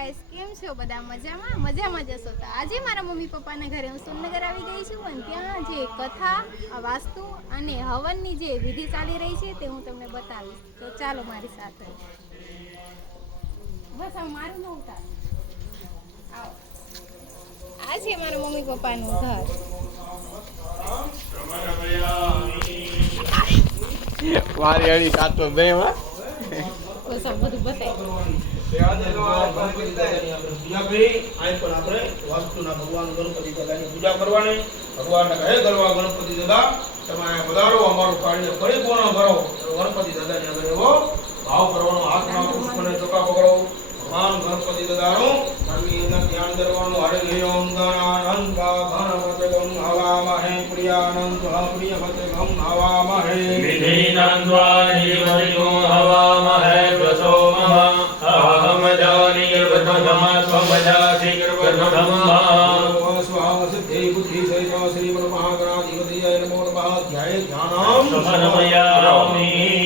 Guys, કેમ છો બધા? મજામાં જશો તો આજે મારા મમ્મી પપ્પાના ઘરે હું સુરનગર આવી ગઈ છું અને ત્યાં જે કથા, વાસ્તુ અને હવનની જે વિધિ ચાલી રહી છે તે હું તમને બતાવીશ. તો ચાલો મારી સાથે. બસ હવે મારું ન ઉતાર. આવો. આ છે મારા મમ્મી પપ્પાનું ઘર. મારી અડી સાચો બે હા બસ આ બધું બતાવી. પૂજા કરવાની ભગવાનને કહે કરવા ગણપતિ દાદા તમે પધારો અમારું કાર્ય પરિપૂર્ણ કરો. ગણપતિ દાદાને આગળ એવો ભાવ કરવાનો, હાથમાં પુષ્પને ચોકા પકડો. ભગવાન ગણપતિ દાદાનું મનની અંદર ધ્યાન કરવાનું. હરે ઓમ ગણાનંદ ગણપતિગમ હવામહે પ્રિયાનંદ પ્રિયપતિગમ હવામહે વિધિનાન્વાનિવરિયો હવામહે પ્રસોમઃ અહમ જાની ગર્ભધમઃ સ્વમજાસી ગર્ભધમઃ સ્વાહ સિદ્ધિ બુદ્ધિ સહિત શ્રી પરમહાગણાધિપતિએ નમો નમઃ. ધ્યાય ધ્યાનમ સમન્વયામિ.